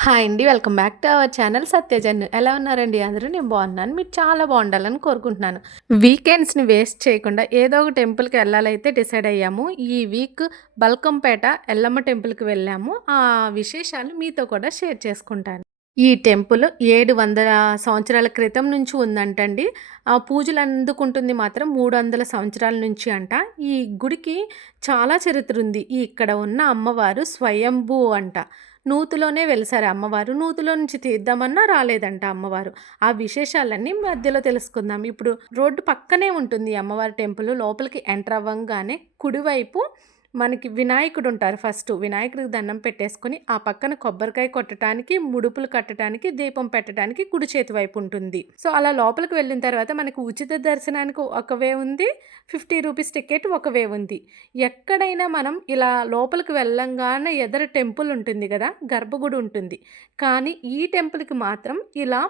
Hi అండి. Welcome back to our channel Satyajan. ఎలా ఉన్నారండి అందరూ? నేను బాగున్నాను. మీరు చాలా బాగుండాలని కోరుకుంటున్నాను. వీకెండ్స్‌ని వేస్ట్ చేయకుండా ఏదో ఒక టెంపుల్‌కి వెళ్ళాలైతే డిసైడ్ అయ్యాము. ఈ వీక్ బల్కంపేట ఎల్లమ్మ టెంపుల్‌కి వెళ్ళాము. ఆ విశేషాలు మీతో కూడా షేర్ చేసుకుంటాను. ఈ టెంపుల్ 700 సంవత్సరాల క్రితం నుంచి ఉందంటండి. పూజలు అందుకుంటుంది మాత్రం 300 సంవత్సరాల నుంచి అంట. ఈ గుడికి చాలా చరిత్ర ఉంది. ఇక్కడ ఉన్న అమ్మవారు స్వయంభూ అంట. నూతిలోనే వెలిసారు అమ్మవారు. నూతిలో నుంచి తీద్దామన్నా రాలేదంట అమ్మవారు. ఆ విశేషాలన్నీ మధ్యలో తెలుసుకుందాం. ఇప్పుడు రోడ్డు పక్కనే ఉంటుంది ఈ అమ్మవారి టెంపుల్. లోపలికి ఎంటర్ అవ్వంగానే కుడివైపు మనకి వినాయకుడుంటారు ఫస్టు. వినాయకుడికి దండం పెట్టేసుకొని, ఆ పక్కన కొబ్బరికాయ కొట్టటానికి, ముడుపులు కట్టటానికి, దీపం పెట్టడానికి కుడి చేతి వైపు ఉంటుంది. సో, అలా లోపలికి వెళ్ళిన తర్వాత మనకు ఉచిత దర్శనానికి ఒక వే ఉంది. 50 రూపీస్ టికెట్ ఒక వే ఉంది. ఎక్కడైనా మనం ఇలా లోపలికి వెళ్ళంగానే ఎదర టెంపుల్ ఉంటుంది గదా! గర్భగుడి ఉంటుంది. కానీ ఈ టెంపుల్‌కి మాత్రం ఇలా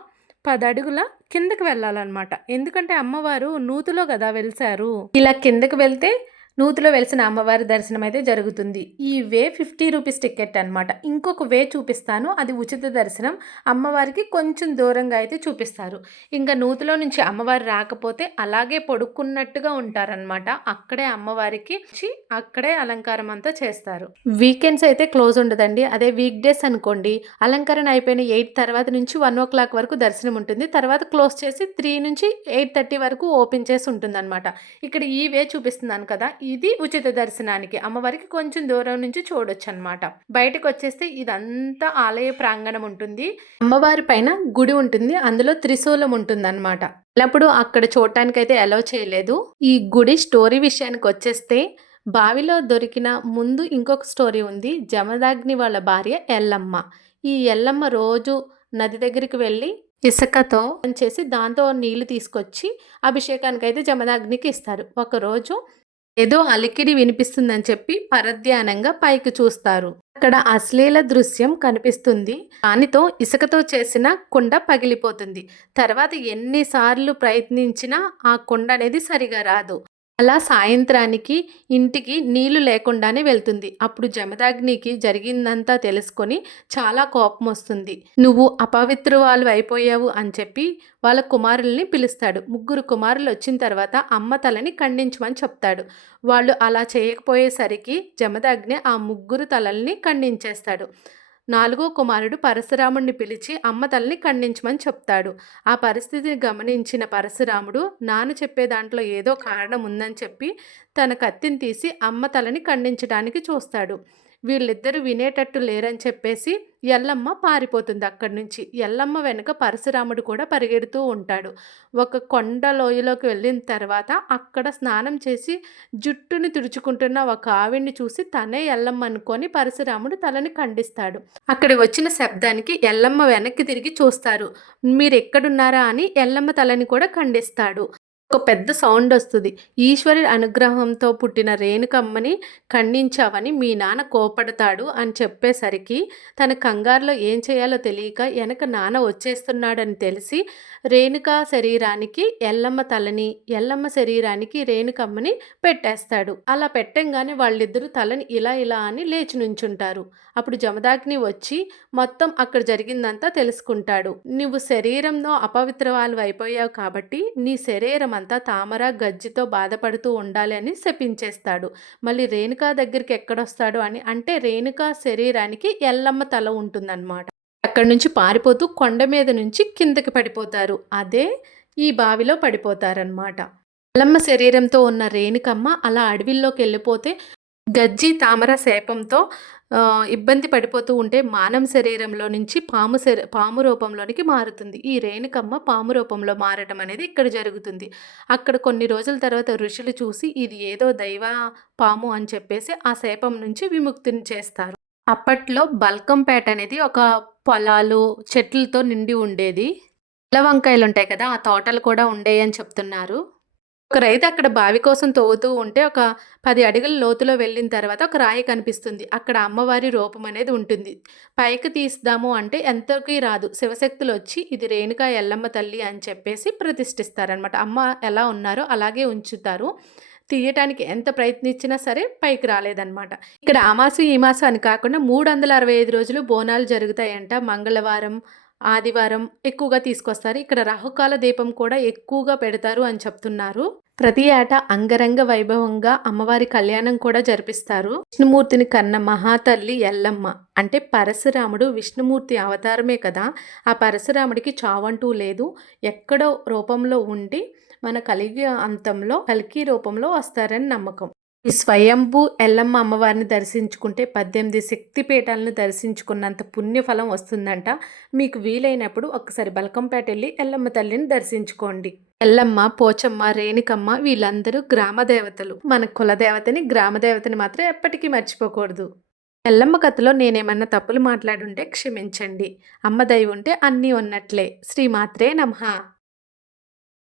10 అడుగుల కిందకి వెళ్ళాలనమాట. ఎందుకంటే అమ్మవారు నూతిలో గదా వెలిసారు. ఇలా కిందకి వెళ్తే నూతిలో వెలిసిన అమ్మవారి దర్శనం అయితే జరుగుతుంది. ఈ వే 50 రూపీస్ టికెట్ అనమాట. ఇంకొక వే చూపిస్తాను. అది ఉచిత దర్శనం. అమ్మవారికి కొంచెం దూరంగా అయితే చూపిస్తారు. ఇంకా నూతిలో నుంచి అమ్మవారు రాకపోతే అలాగే పడుకున్నట్టుగా ఉంటారనమాట. అక్కడే అమ్మవారికి అక్కడే అలంకారం అంతా చేస్తారు. వీకెండ్స్ అయితే క్లోజ్ ఉండదండి. అదే వీక్ డేస్ అనుకోండి, అలంకరణ అయిపోయిన 8 తర్వాత నుంచి 1:00 వరకు దర్శనం ఉంటుంది. తర్వాత క్లోజ్ చేసి 3 నుంచి 8:30 వరకు ఓపెన్ చేసి ఉంటుందన్నమాట. ఇక్కడ ఈ వే చూపిస్తున్నాను కదా! ఇది ఉచిత దర్శనానికి. అమ్మవారికి కొంచెం దూరం నుంచి చూడొచ్చనమాట. బయటకొచ్చేస్తే ఇదంతా ఆలయ ప్రాంగణం ఉంటుంది. అమ్మవారి పైన గుడి ఉంటుంది. అందులో త్రిశూలం ఉంటుందనమాట. ఎల్లప్పుడు అక్కడ చూడటానికైతే అలౌ చేయలేదు. ఈ గుడి స్టోరీ విషయానికొచ్చేస్తే బావిలో దొరికిన ముందు ఇంకొక స్టోరీ ఉంది. జమదగ్ని వాళ్ళ భార్య ఎల్లమ్మ. ఈ ఎల్లమ్మ రోజు నది దగ్గరికి వెళ్ళి ఇసుకతో చేసి దాంతో నీళ్లు తీసుకొచ్చి అభిషేకానికైతే జమదగ్నికి ఇస్తారు. ఒకరోజు ఏదో అలికిడి వినిపిస్తుందని చెప్పి పరధ్యానంగా పైకి చూస్తారు. అక్కడ అశ్లీల దృశ్యం కనిపిస్తుంది. దానితో ఇసుకతో చేసిన కుండ పగిలిపోతుంది. తర్వాత ఎన్నిసార్లు ప్రయత్నించినా ఆ కుండ అనేది సరిగా రాదు. అలా సాయంత్రానికి ఇంటికి నీళ్లు లేకుండానే వెళ్తుంది. అప్పుడు జమదగ్నికి జరిగిందంతా తెలుసుకొని చాలా కోపం వస్తుంది. నువ్వు అపవిత్రురాలు అయిపోయావు అని చెప్పి వాళ్ళ కుమారుల్ని పిలుస్తాడు. 3 కుమారులు వచ్చిన తర్వాత అమ్మ తలని ఖండించమని చెప్తాడు. వాళ్ళు అలా చేయకపోయేసరికి జమదగ్ని ఆ 3 తలల్ని ఖండించేస్తాడు. 4వ కుమారుడు పరశురాముడిని పిలిచి అమ్మ తలని ఖండించమని చెప్తాడు. ఆ పరిస్థితిని గమనించిన పరశురాముడు నాన్న చెప్పే దాంట్లో ఏదో కారణం ఉందని చెప్పి తన కత్తిని తీసి అమ్మ తలని ఖండించడానికి చూస్తాడు. వీళ్ళిద్దరూ వినేటట్టు లేరని చెప్పేసి ఎల్లమ్మ పారిపోతుంది అక్కడి నుంచి. ఎల్లమ్మ వెనుక పరశురాముడు కూడా పరిగెడుతూ ఉంటాడు. ఒక కొండ లోయలోకి వెళ్ళిన తర్వాత అక్కడ స్నానం చేసి జుట్టుని తుడుచుకుంటున్న ఒక ఆవిడ్ని చూసి తనే ఎల్లమ్మ అనుకొని పరశురాముడు తలని ఖండిస్తాడు. అక్కడి వచ్చిన శబ్దానికి ఎల్లమ్మ వెనక్కి తిరిగి చూస్తారు. మీరెక్కడున్నారా అని ఎల్లమ్మ తలని కూడా ఖండిస్తాడు. ఒక పెద్ద సౌండ్ వస్తుంది. ఈశ్వరి అనుగ్రహంతో పుట్టిన రేణుకమ్మని ఖండించావని మీ నాన్న కోపడతాడు అని చెప్పేసరికి తన కంగారులో ఏం చేయాలో తెలియక వెనక నాన్న వచ్చేస్తున్నాడని తెలిసి రేణుక శరీరానికి ఎల్లమ్మ తలని, ఎల్లమ్మ శరీరానికి రేణుకమ్మని పెట్టేస్తాడు. అలా పెట్టంగానే వాళ్ళిద్దరూ తలని ఇలా ఇలా అని లేచి నుంచుంటారు. అప్పుడు జమదాగ్ని వచ్చి మొత్తం అక్కడ జరిగిందంతా తెలుసుకుంటాడు. నువ్వు శరీరంలో అపవిత్రవాలు అయిపోయావు కాబట్టి నీ శరీరం అంతా తామర గజ్జితో బాధపడుతూ ఉండాలి అని శపించేస్తాడు. మళ్ళీ రేణుక దగ్గరికి ఎక్కడొస్తాడు అని అంటే రేణుక శరీరానికి ఎల్లమ్మ తల ఉంటుందన్నమాట. అక్కడి నుంచి పారిపోతూ కొండ మీద నుంచి కిందకి పడిపోతారు. అదే ఈ బావిలో పడిపోతారనమాట. ఎల్లమ్మ శరీరంతో ఉన్న రేణుకమ్మ అలా అడవిలోకి వెళ్ళిపోతే గజ్జి తామర శాపంతో ఇబ్బంది పడిపోతూ ఉంటే మానవ శరీరంలో నుంచి పాము రూపంలోనికి మారుతుంది. ఈ రేణుకమ్మ పాము రూపంలో మారటం అనేది ఇక్కడ జరుగుతుంది. అక్కడ కొన్ని రోజుల తర్వాత ఋషులు చూసి ఇది ఏదో దైవ పాము అని చెప్పేసి ఆ శాపం నుంచి విముక్తిని చేస్తారు. అప్పట్లో బల్కంపేట అనేది ఒక పొలాలు చెట్లతో నిండి ఉండేది. తెల్ల వంకాయలు ఉంటాయి కదా, ఆ తోటలు కూడా ఉండేవి అని చెప్తున్నారు. ఒక రైతు అక్కడ బావి కోసం తవ్వుతూ ఉంటే ఒక 10 అడుగుల లోతులో వెళ్ళిన తర్వాత ఒక రాయి కనిపిస్తుంది. అక్కడ అమ్మవారి రూపం అనేది ఉంటుంది. పైకి తీస్తాము అంటే ఎంతకీ రాదు. శివశక్తులు వచ్చి ఇది రేణుక ఎల్లమ్మ తల్లి అని చెప్పేసి ప్రతిష్ఠిస్తారనమాట. అమ్మ ఎలా ఉన్నారో అలాగే ఉంచుతారు. తీయటానికి ఎంత ప్రయత్నించినా సరే పైకి రాలేదనమాట. ఇక్కడ ఆ మాసం, ఈ మాసం అని కాకుండా 365 రోజులు బోనాలు జరుగుతాయంట. మంగళవారం, ఆదివారం ఎక్కువగా తీసుకొస్తారు. ఇక్కడ రాహుకాల దీపం కూడా ఎక్కువగా పెడతారు అని చెప్తున్నారు. ప్రతి ఏటా అంగరంగ వైభవంగా అమ్మవారి కళ్యాణం కూడా జరిపిస్తారు. విష్ణుమూర్తిని కన్న మహాతల్లి ఎల్లమ్మ. అంటే పరశురాముడు విష్ణుమూర్తి అవతారమే కదా! ఆ పరశురాముడికి చావంటూ లేదు. ఎక్కడో రూపంలో ఉండి మన కలిగి అంతంలో కల్కి రూపంలో వస్తారని నమ్మకం. ఈ స్వయంభూ ఎల్లమ్మ అమ్మవారిని దర్శించుకుంటే 18 శక్తి పీఠాలను దర్శించుకున్నంత పుణ్యఫలం వస్తుందంట. మీకు వీలైనప్పుడు ఒక్కసారి బల్కంపేట వెళ్ళి ఎల్లమ్మ తల్లిని దర్శించుకోండి. ఎల్లమ్మ, పోచమ్మ, రేణుకమ్మ వీళ్ళందరూ గ్రామ దేవతలు. మన కులదేవతని, గ్రామ దేవతని మాత్రం ఎప్పటికీ మర్చిపోకూడదు. ఎల్లమ్మ కథలో నేనేమన్నా తప్పులు మాట్లాడుంటే క్షమించండి. అమ్మ దయ ఉంటే అన్నీ ఉన్నట్లే. శ్రీమాత్రే నమః.